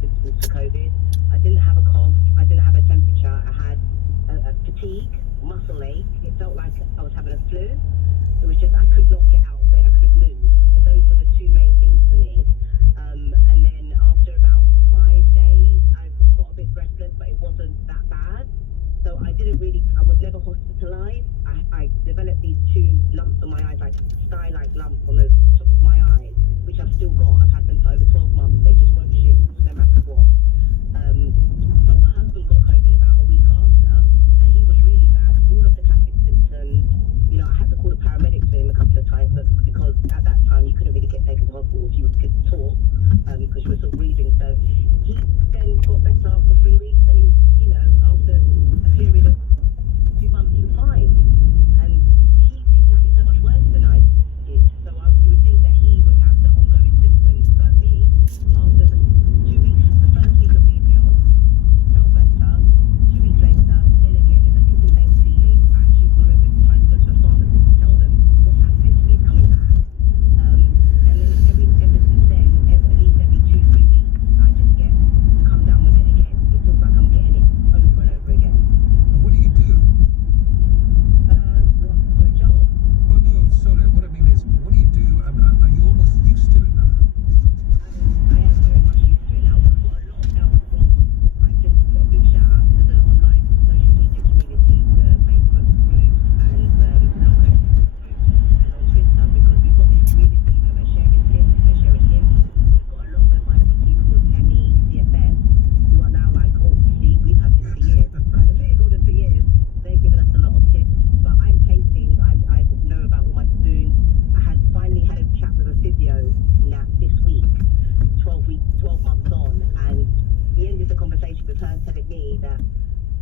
symptoms for COVID. I didn't have a cough. I didn't have a temperature. I had a fatigue, muscle ache. It felt like I was having a flu. It was just I could not get out of bed. I couldn't move. And those were the two main things for me. And then after about 5 days, I got a bit breathless, but it wasn't that bad. So I was never hospitalized. I developed these two lumps on my eyes, like sty-like lumps on the top of my eyes, which I've still got. I've had them for over 12 months. They just won't shift no matter what. But my husband got COVID about a week after, and he was really bad. All of the classic symptoms. You know, I had to call the paramedics for him a couple of times, but because at that time you couldn't really get taken to hospital if you could talk, because you were still breathing. So he then got better after 3 weeks, and he, you know, after a period of 2 months, he was fine. And he seemed to have it so much worse than I did. So you would think that he would have the ongoing symptoms, but me, after the 2 weeks, the first week of being ill, felt better. 2 weeks later, ill again, exactly the same feeling. I actually remember trying to go to a pharmacist and tell them what's happening to me is coming back. And then ever since then, at least every 2-3 weeks, I just come down with it again. It feels like I'm getting it over and over again. And what do you do? What, for a job? Oh no, sorry. What I mean is, what do you do? Are you almost used to it now? I am very much used to it now. We've got a lot of help from, I just got a big shout out to the online social media communities, the Facebook groups and long COVID groups and on Twitter, because we've got this community where we're sharing tips, we're sharing links. We've got a lot of advice from people with ME, CFS, who are now like, oh, see, we've had this for years. I've had all this for years. They've given us a lot of tips, but I'm pacing. I know about all my spoons. I finally had a chat with a physio this week, 12 months on, and we ended the conversation with her telling me that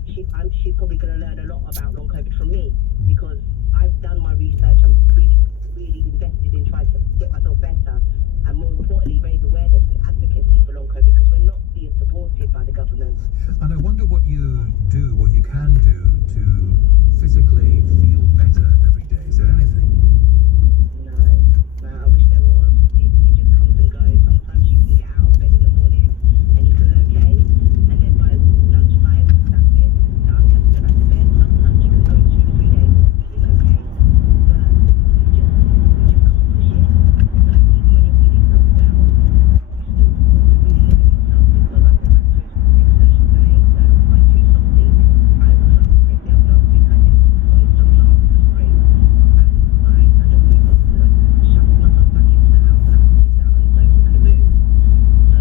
she's probably going to learn a lot about long COVID from me, because I've done my research. I'm really, really invested in trying to get myself better, and more importantly, raise awareness and advocacy for long COVID, because we're not being supported by the government. And I wonder what you do, what you can do to physically feel better every day. Is there anything? No, I wish there was. It just comes and goes. Sometimes you can get out of bed in the morning and you feel okay, and then by lunchtime, that's it, it's done, you have to go back to bed. Sometimes you can go 2-3 days feeling okay, but you just can't push it. So even when you're feeling so well, you still want to really limit yourself, because I've got lactose exertion today, so if I do something, I will suffer from it. The other week I just spotted some plants in the spring, and I couldn't move up, so I shoved myself back into the house and I had to sit down on the sofa, couldn't move. So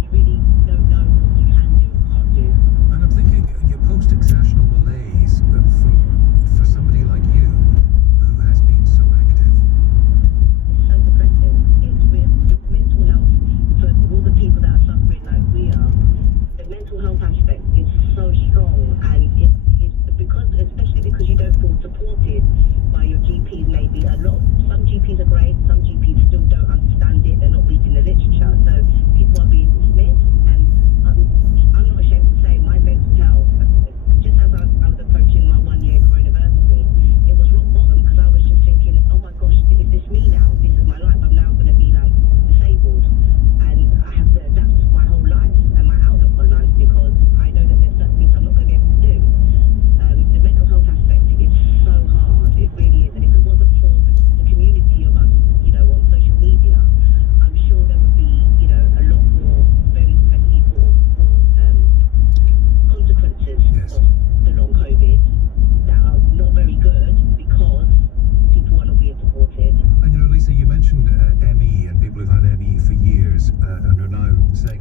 you really don't know what you can do or can't do. And I'm thinking your post-exertional malaise for somebody like you who has been so active. It's so depressing. It's with mental health, for all the people that are suffering like we are, the mental health aspect is so strong, and it's because, especially because you don't feel supported by your GPs. Maybe some GPs are great, some GPs still don't understand it, they're not reading the literature, so people are being dismissed. And I'm not ashamed to say my mental health, just as I was approaching my 1-year coronavirus, it was rock bottom, because I was just thinking, oh my gosh, is this me now? This is my life. I'm now going to be like disabled, and I have to adapt my whole life and my outlook on life, because I know that there's certain things I'm not going to be able to do. The mental health aspect is so hard. It really is. And if it wasn't for the community of us, you know, on social media, I'm sure there would be, you know, a lot more very depressed people, or consequences Yes. of the long COVID that are not very good, because people are not being supported. And you know, Lisa, you mentioned ME and people who've had ME for years and are now saying,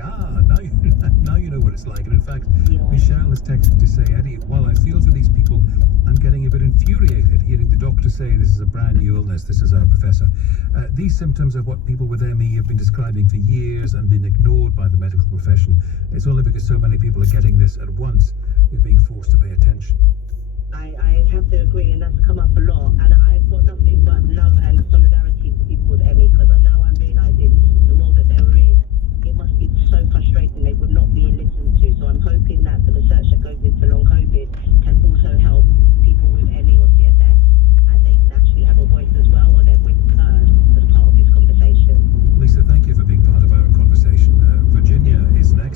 now you know what it's like. And in fact, Yeah. Michelle has texted to say, Eddie, while I feel for these people, I'm getting a bit infuriated hearing the doctor say this is a brand new illness. This is our professor. These symptoms are what people with ME have been describing for years and been ignored by the medical profession. It's only because so many people are getting this at once, you're being forced to pay attention. I have to agree, and that's come up a lot, and I've got nothing but love and solidarity for people with ME, because now I'm realising the world that they're in. It must be so frustrating they would not be listened to, so I'm hoping that the research that goes into long COVID can also help people with ME or CFS, and they can actually have a voice as well, or their voice heard as part of this conversation. Lisa, thank you for being part of our conversation. Virginia is next.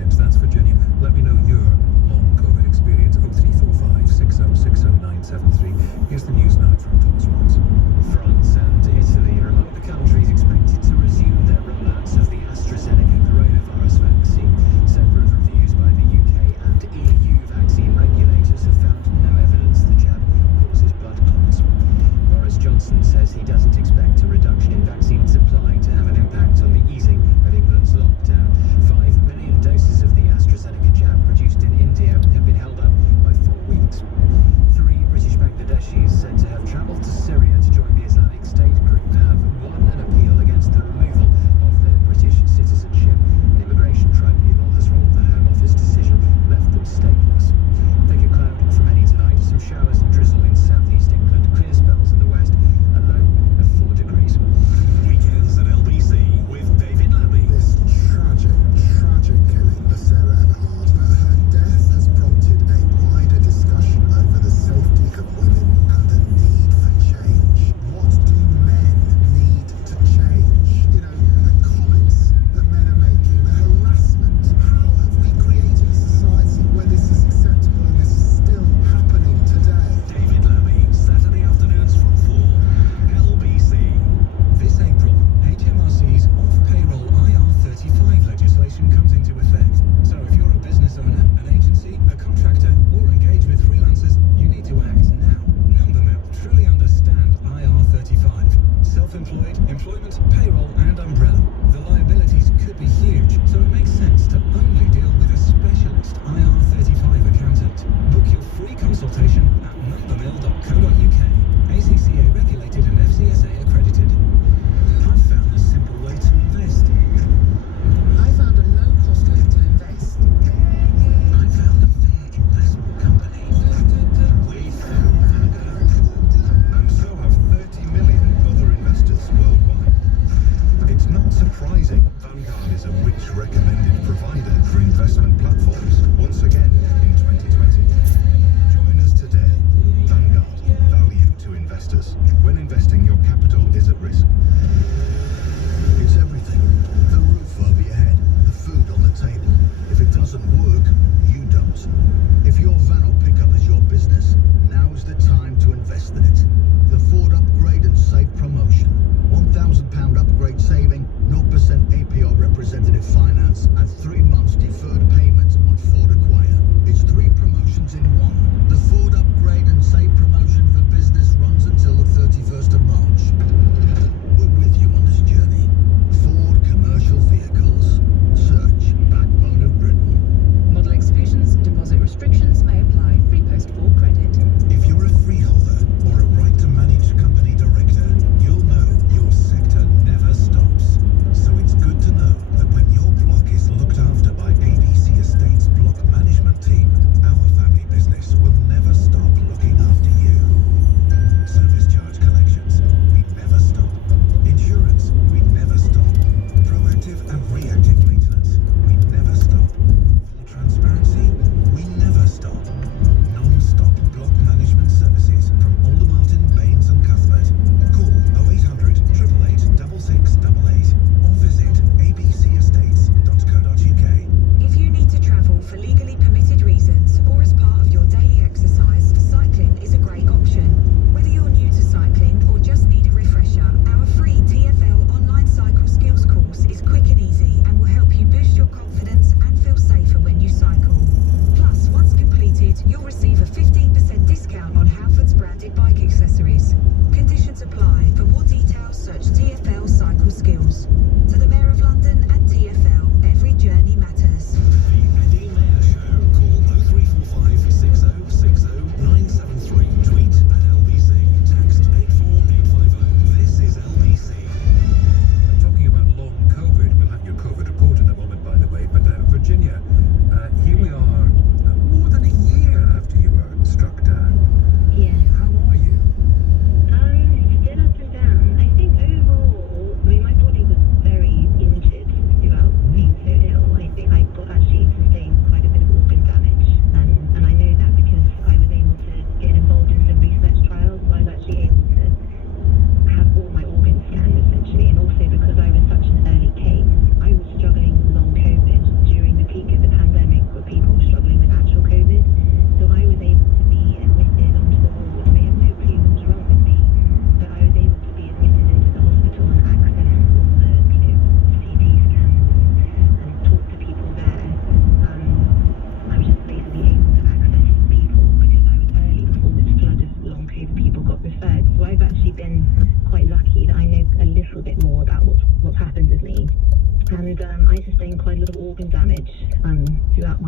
since. That's Virginia. Let me know your long COVID experience. 0345 6060973. Here's the news now from Thomas Rollins. France and Italy are among the countries expected to resume their rollouts of the AstraZeneca coronavirus vaccine. Separate reviews by the UK and EU vaccine regulators have found no evidence the jab causes blood clots. Boris Johnson says he doesn't expect a reduction in vaccine supply to have an impact on the easing of England's lockdown. 5 million doses of the AstraZeneca jab produced in India have been held up by 4 weeks. 3 British Bangladeshis said to have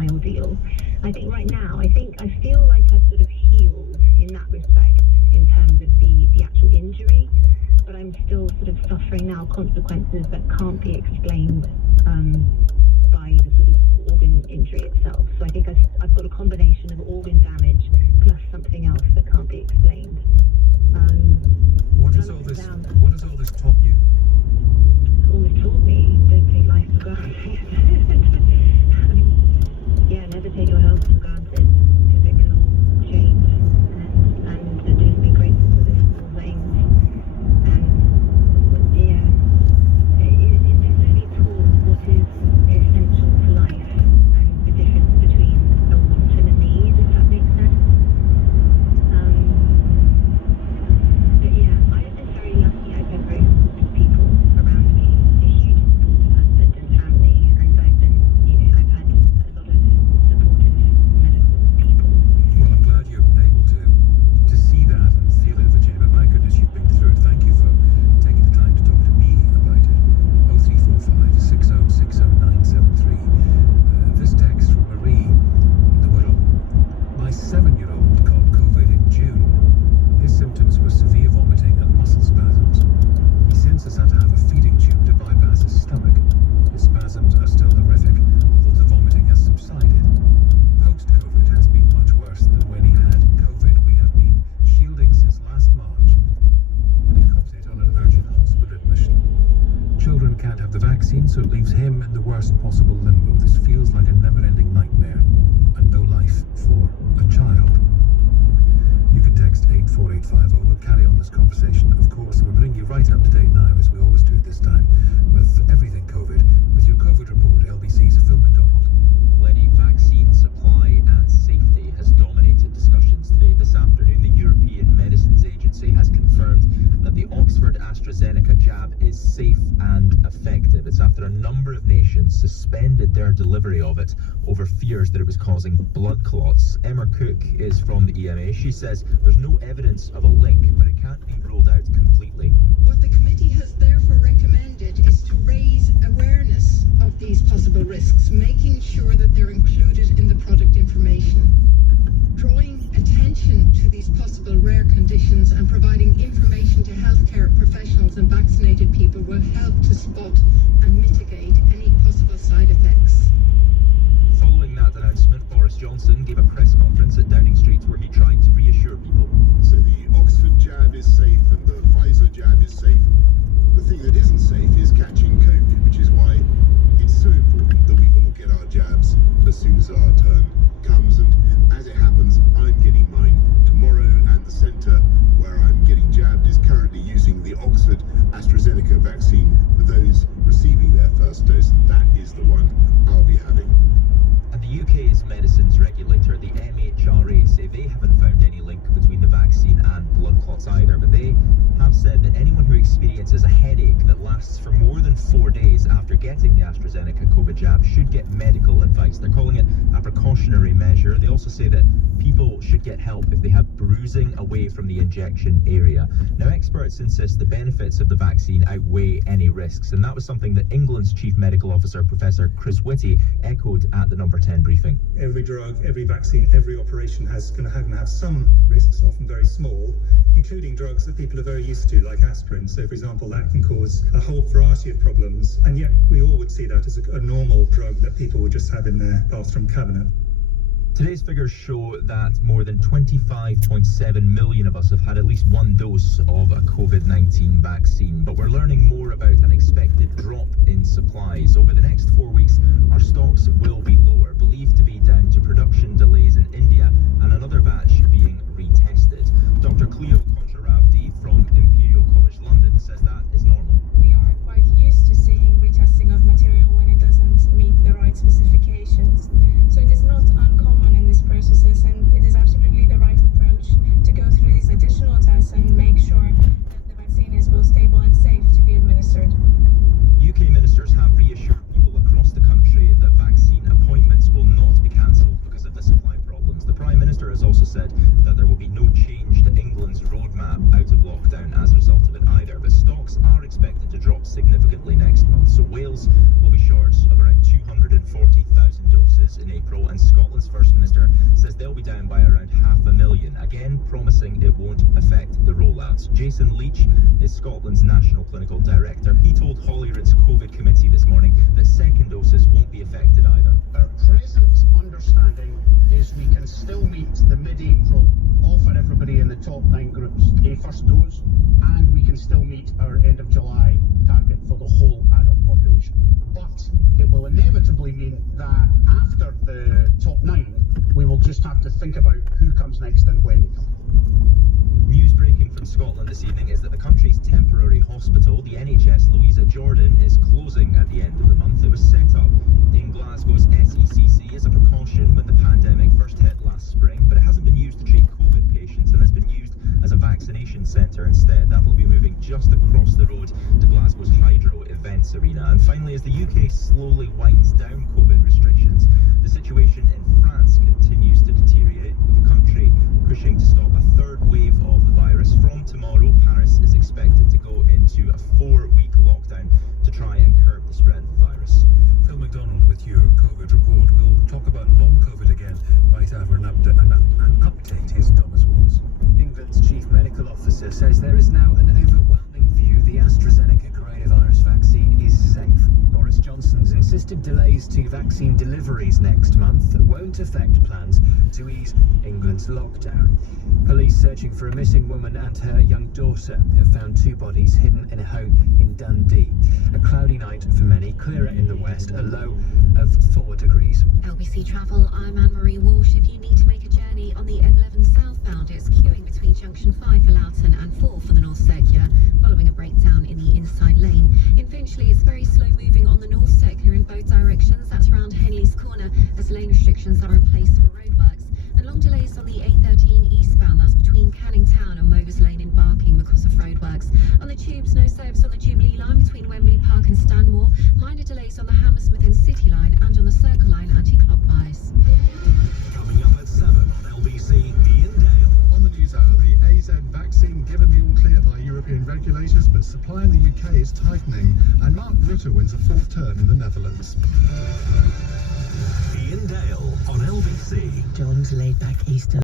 my ordeal. I think right now, I feel like I've sort of healed in that respect in terms of the actual injury, but I'm still sort of suffering now consequences that can't be explained by the sort of organ injury itself. So I think I've got a combination of organ damage plus something else that can't be explained. What has all this taught you? It's always taught me, don't take life for granted. Yeah, never take your health for granted, because it can all change, and just be grateful for the small things. And yeah, it definitely taught what is essential to life and the difference between a want and a need, if that makes sense. But yeah, I've been very lucky. I've been very supportive people around me, a huge supportive husband and family, and I've had a lot of supportive medical people. Well, I'm glad you're able to see that and feel it, Virginia. But my goodness, you've been through it. Thank you for taking the time to talk to me about it. 0345 6060 973. This text from Marie in the Wirral. My 7-year-old caught COVID in June. His symptoms were severe vomiting and muscle spasms. He since has had to have a feeding tube to bypass his stomach. His spasms are still horrific, although the vomiting has subsided. Post-COVID has been much worse than when he had COVID. We have been shielding since last March. He caught it on an urgent hospital admission. Children can't have the vaccine, so it leaves him in the worst possible limbo. This feels like a never-ending nightmare, and no life for a child. You can text 84850. We'll carry on this conversation. Of course, we'll bring you right up to date now, as we always do at this time, with everything COVID, with your COVID report. LBC's Phil McDonald. Lady, vaccine supply and safety has dominated discussions today. This afternoon, the European Medicines Agency has confirmed that the Oxford AstraZeneca jab is safe and effective. It's after a number of nations suspended their delivery of it over fears that it was causing blood clots. Emma Cook is from the EMA. She says there's no evidence of a link, but it can't be ruled out completely. What the committee has therefore recommended is to raise awareness of these possible risks, making sure that they're included in the product information. Drawing attention to these possible rare conditions and providing information to healthcare professionals and vaccinated people will help to spot and mitigate any possible side effects. Following that announcement, Boris Johnson gave a press conference at Downing Street where he tried to reassure people. So the Oxford jab is safe and the Pfizer jab is safe. The thing that isn't safe is catching COVID, which is why it's so important that we all get our jabs as soon as our turn comes. And as it happens, I'm getting mine tomorrow, and the centre where I'm getting jabbed is currently using the Oxford AstraZeneca vaccine for those receiving their first dose, and that is the one I'll be having. And the UK's medicines regulator, the MHRA, say they haven't found any link between the vaccine and blood clots either, but they have said that anyone who experiences a headache that lasts for more than 4 days after getting the AstraZeneca COVID jab should get medical advice. They're calling it a precautionary measure. They also say that people should get help if they have bruising away from the injection area. Now, experts insist the benefits of the vaccine outweigh any risks, and that was something that England's Chief Medical Officer, Professor Chris Whitty, echoed at the Number 10 briefing. Every drug, every vaccine, every operation is going to have some risks, often very small, including drugs that people are very used to, like aspirin. So, for example, that can cause a whole variety of problems, and yet we all would see that as a normal drug that people would just have in their bathroom cabinet. Today's figures show that more than 25.7 million of us have had at least one dose of a COVID-19 vaccine, but we're learning more about an expected drop in supplies. Over the next 4 weeks, our stocks will be lower, believed to be down to production delays in India and another batch being retested. Dr. Cleo Contraravdi from Imperial College London says that is normal. We are quite used to seeing retesting of material when it doesn't meet the right specifications. So it is not uncommon in these processes, and it is absolutely the right approach to go through these additional tests and make sure that the vaccine is both stable and safe to be administered. UK ministers have reassured people across the country that vaccine appointments Scotland's First Minister says they'll be down by around 500,000, again promising it won't affect the rollouts. Jason Leach is Scotland's National Clinical Director. He told Holyrood's COVID committee this morning that second doses won't be affected either. Our present understanding is we can still meet the mid-April offer everybody in the top 9 groups a first dose, and we can still meet our end of July target for the whole adult population. But it will inevitably mean that after the top 9, we will just have to think about who comes next and when they come. News breaking from Scotland this evening is that the country's temporary hospital, the NHS Louisa Jordan, is closing at the end of the month. It was set up in Glasgow's SECC as a precaution when the pandemic first hit last spring, but it hasn't been used to treat COVID patients and has been used as a vaccination centre instead. That'll be moving just across the road to Glasgow's Hydro Events Arena. And finally, as the UK slowly winds down COVID restrictions, the situation in France continues to deteriorate, with the country pushing to stop a third wave of the virus. From tomorrow, Paris is expected to go into a 4-week lockdown to try and curb the spread of the virus. Phil McDonald with your COVID report. We'll talk about long COVID again right after an update. Here's Thomas Watts. England's chief medical officer says there is now an overwhelming view the AstraZeneca coronavirus vaccine is safe. Boris Johnson's insisted delays to vaccine deliveries next month won't affect plans to ease England's lockdown. Police searching for a missing woman and her young daughter have found 2 bodies hidden in a home in Dundee. A cloudy night for many, clearer in the west, a low of 4 degrees. LBC Travel, I'm Anne-Marie Walsh. If you need to make a journey on the M11 southbound, it's queuing between junction 5 for Loughton and 4 for the North Circular, following a breakdown in the inside lane. In Finchley, it's very slow moving on the North Circular in both directions. That's around Henley's Corner as lane restrictions are in place for roadworks. And long delays on the A13 eastbound, that's between Canning Town and Movers Lane in Barking because of roadworks. On the tubes, no service on the Jubilee line between Wembley Park and Stanmore. Minor delays on the Hammersmith and City line and on the Circle line anti-clockwise. Coming up at 7 on LBC, Ian Dale. On the news hour, the AZ vaccine given the all clear by European regulators, but supply in the UK is tightening, and Mark Rutte wins a 4th term in the Netherlands. Ian Dale on LBC. John's laid back Easter